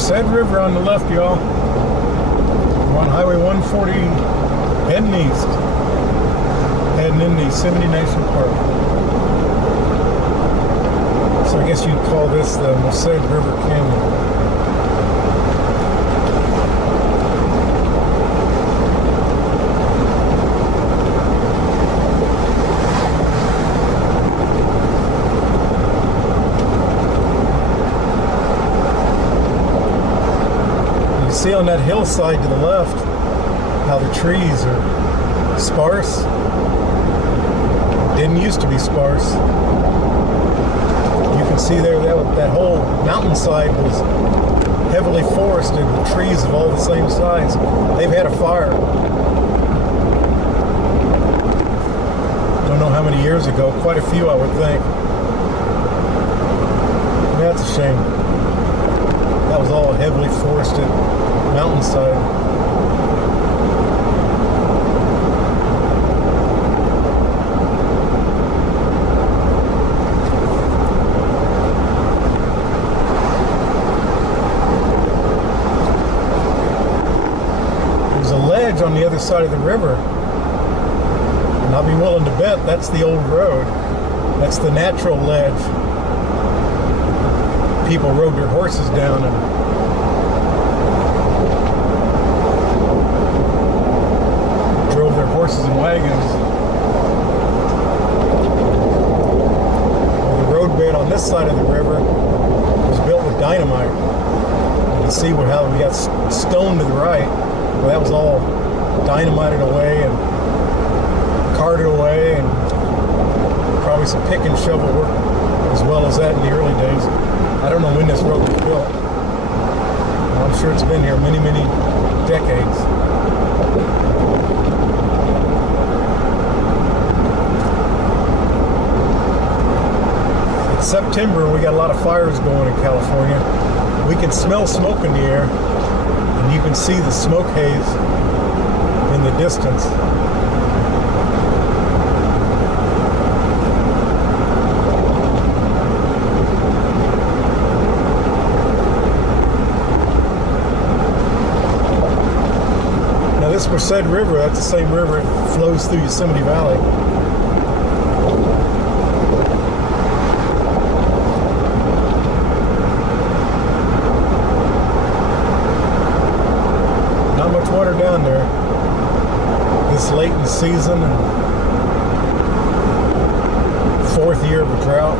Merced River on the left, y'all. We're on Highway 140 heading east. Heading into Yosemite National Park. So I guess you'd call this the Merced River Canyon. See on that hillside to the left how the trees are sparse. Didn't used to be sparse. You can see there that whole mountainside was heavily forested with trees of all the same size. They've had a fire. Don't know how many years ago, quite a few I would think. That's a shame. That was all heavily forested mountainside. There's a ledge on the other side of the river, and I'll be willing to bet that's the old road. That's the natural ledge. People rode their horses down and horses and wagons. Well, the roadbed on this side of the river was built with dynamite. You can see how we got stone to the right. Well, that was all dynamited away and carted away, and probably some pick and shovel work as well as that in the early days. I don't know when this road was built. Well, I'm sure it's been here many, many decades. September, we got a lot of fires going in California. We can smell smoke in the air, and you can see the smoke haze in the distance. Now this Merced River, that's the same river that flows through Yosemite Valley. Water down there this late in the season, and fourth year of a drought.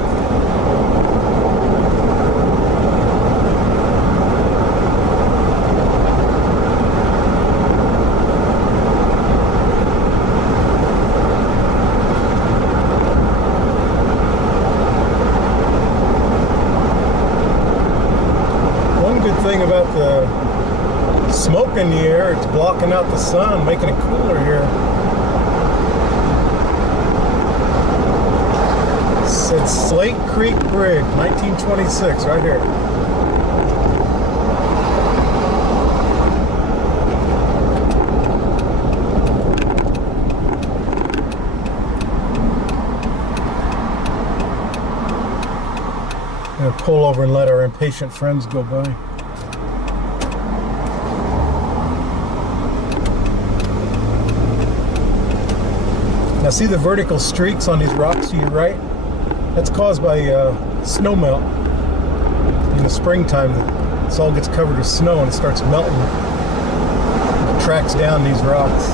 One good thing about the smoke in the air, it's blocking out the sun, making it cooler here. It said Slate Creek Bridge, 1926, right here. I'm gonna pull over and let our impatient friends go by. Now see the vertical streaks on these rocks to your right? That's caused by snow melt. In the springtime, this all gets covered with snow and it starts melting. It tracks down these rocks.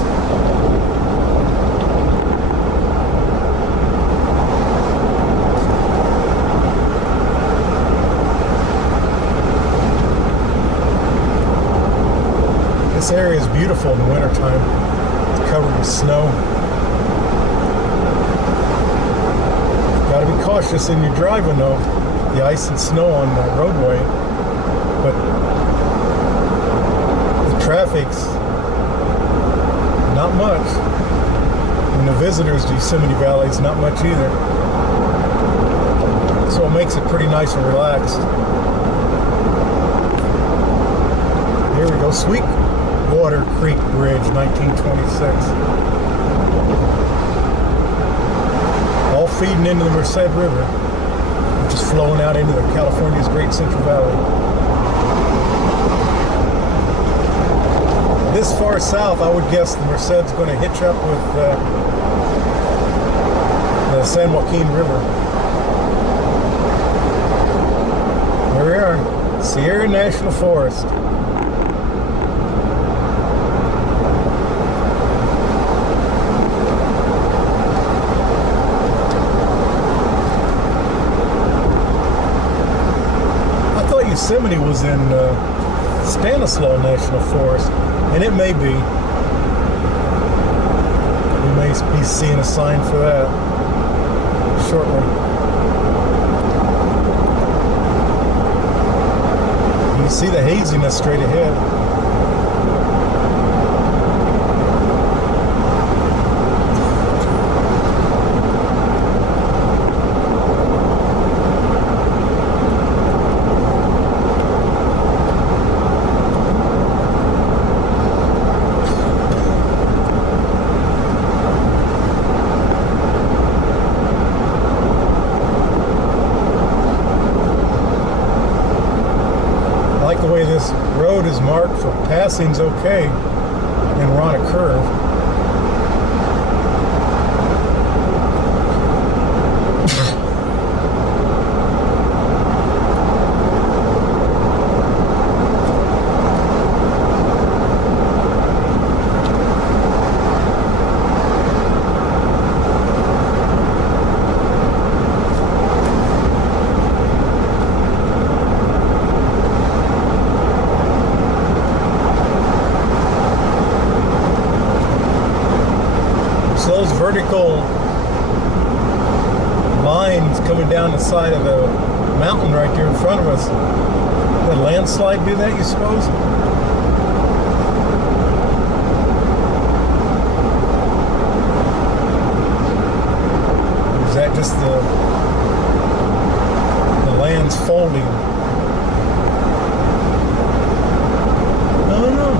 This area is beautiful in the wintertime. It's covered with snow. Got to be cautious in your driving though. The ice and snow on the roadway, but the traffic's not much. And the visitors to Yosemite Valley is not much either. So it makes it pretty nice and relaxed. Here we go, Sweetwater Creek Bridge, 1926. All feeding into the Merced River, which is flowing out into California's Great Central Valley. this far south, I would guess the Merced's going to hitch up with the San Joaquin River. Here we are, Sierra National Forest. Yosemite was in Stanislaus National Forest, and it may be. We may be seeing a sign for that shortly. You see the haziness straight ahead. The way this road is marked for passing's okay, and we're on a curve. Those vertical lines coming down the side of the mountain right there in front of us, did a landslide do that, you suppose? Or is that just the land's folding? I don't know.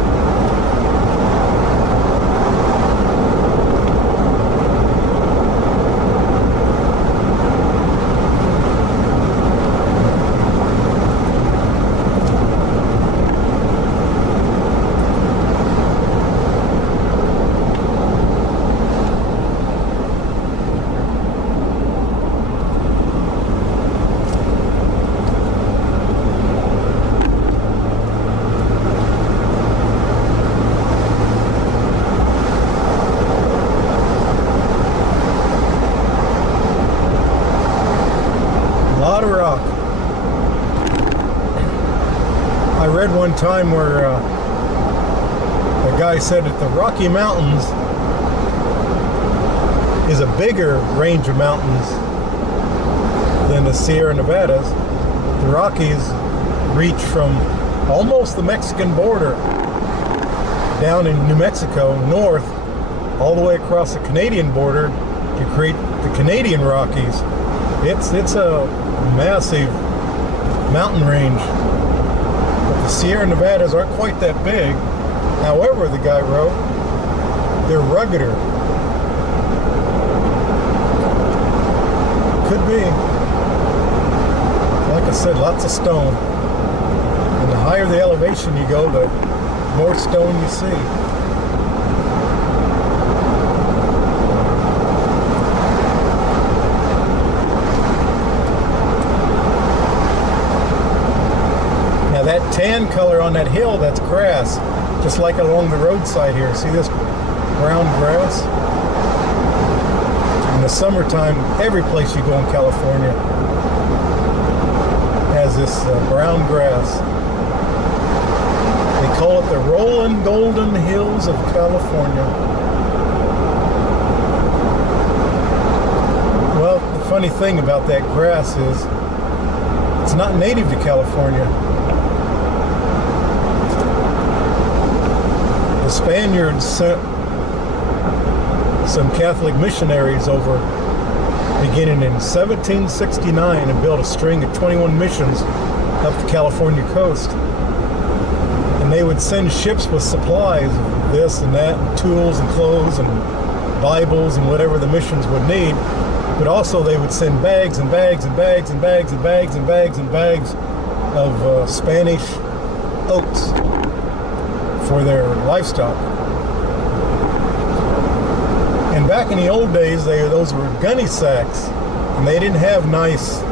Rock. I read one time where a guy said that the Rocky Mountains is a bigger range of mountains than the Sierra Nevadas. The Rockies reach from almost the Mexican border down in New Mexico north all the way across the Canadian border to create the Canadian Rockies. It's a massive mountain range, but the Sierra Nevadas aren't quite that big. However, the guy wrote, they're ruggeder. Could be. Like I said, lots of stone. And the higher the elevation you go, the more stone you see. That tan color on that hill, that's grass, just like along the roadside here. See this brown grass? In the summertime, every place you go in California has this brown grass. They call it the Rolling Golden Hills of California. Well, the funny thing about that grass is it's not native to California. The Spaniards sent some Catholic missionaries over beginning in 1769 and built a string of 21 missions up the California coast. And they would send ships with supplies, this and that, and tools and clothes and Bibles and whatever the missions would need. But also they would send bags and bags and bags and bags and bags and bags and bags of Spanish oats for their livestock. And back in the old days, those were gunny sacks, and they didn't have nice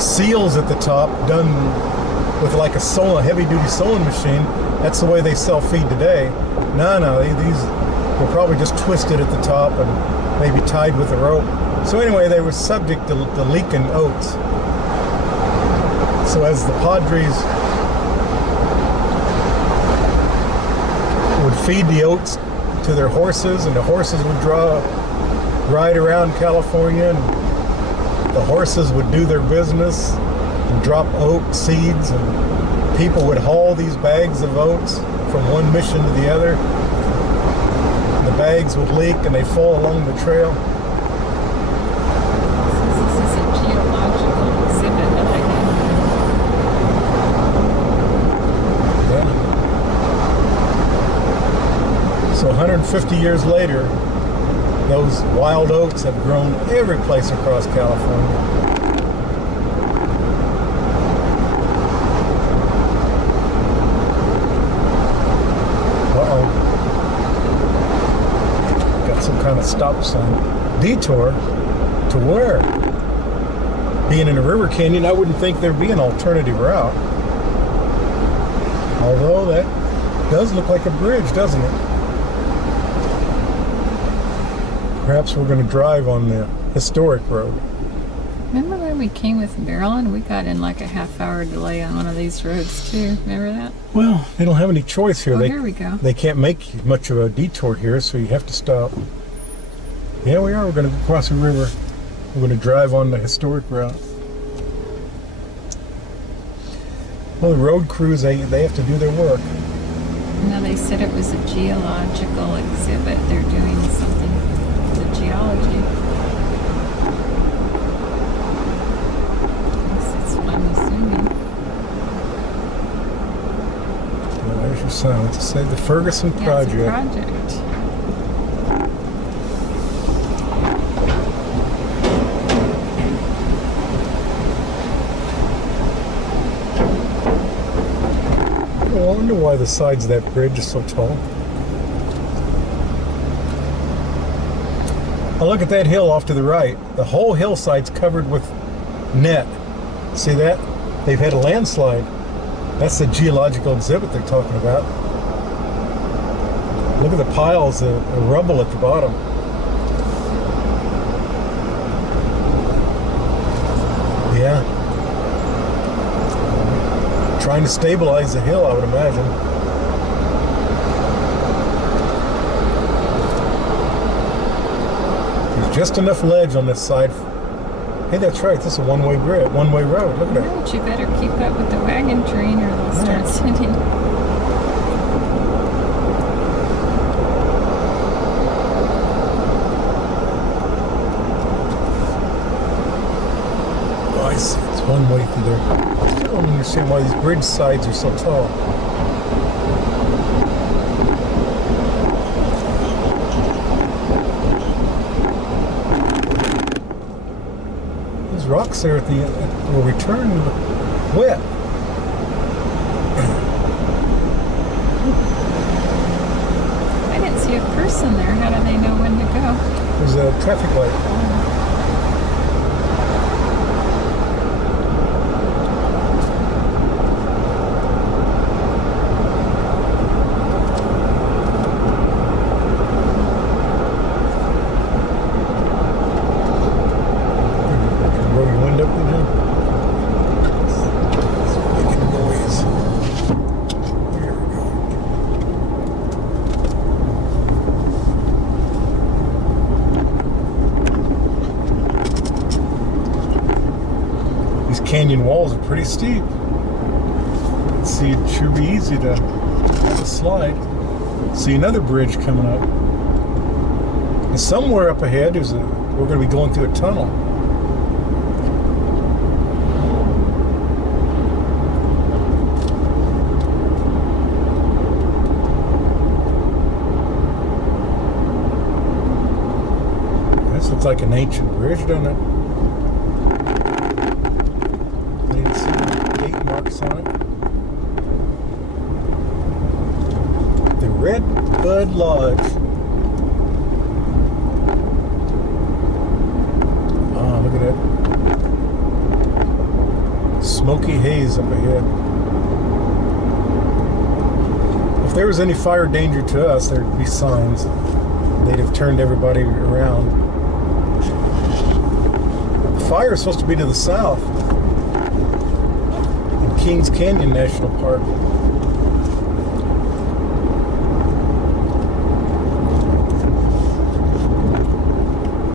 seals at the top done with like a heavy-duty sewing machine. That's the way they sell feed today. No, these were probably just twisted at the top and maybe tied with a rope. So anyway, they were subject to leaking oats. So as the Padres would feed the oats to their horses, and the horses would ride around California, and the horses would do their business and drop oat seeds, and people would haul these bags of oats from one mission to the other. The bags would leak and they fall along the trail. This is a geological exhibit that I Yeah. So 150 years later, those wild oats have grown every place across California. Some kind of stop sign. Detour to where? Being in a river canyon, I wouldn't think there'd be an alternative route. Although that does look like a bridge, doesn't it? Perhaps we're going to drive on the historic road. Remember when we came with Marilyn? We got in like a half-hour delay on one of these roads too. Remember that? Well, they don't have any choice here. Oh, here we go. They can't make much of a detour here, so you have to stop. Yeah, we are. We're going to cross a river. We're going to drive on the historic route. Well, the road crews, they have to do their work. No, they said it was a geological exhibit. They're doing something with the geology. That's what I'm assuming. Well, there's your sign. Let's say the Ferguson Project. Yeah, it's a project. I wonder why the sides of that bridge are so tall. Oh, look at that hill off to the right. The whole hillside's covered with net. See that? They've had a landslide. That's the geological exhibit they're talking about. Look at the piles of rubble at the bottom. Yeah. Trying to stabilize the hill, I would imagine. There's just enough ledge on this side. Hey, that's right. This is a one-way road. Look at that. But you better keep up with the wagon train or they'll start sending. Oh, I see. It's one way through there. I don't understand why these bridge sides are so tall. These rocks there at the will return wet. I didn't see a person there. How do they know when to go? There's a traffic light. Canyon walls are pretty steep. Let's see, it should be easy to have a slide. See another bridge coming up. And somewhere up ahead we're going to be going through a tunnel. This looks like an ancient bridge, doesn't it? cross on it. The Red Bud Lodge. Oh, look at that. Smoky haze up ahead. If there was any fire danger to us, there'd be signs. They'd have turned everybody around. The fire is supposed to be to the south in Kings Canyon National Park.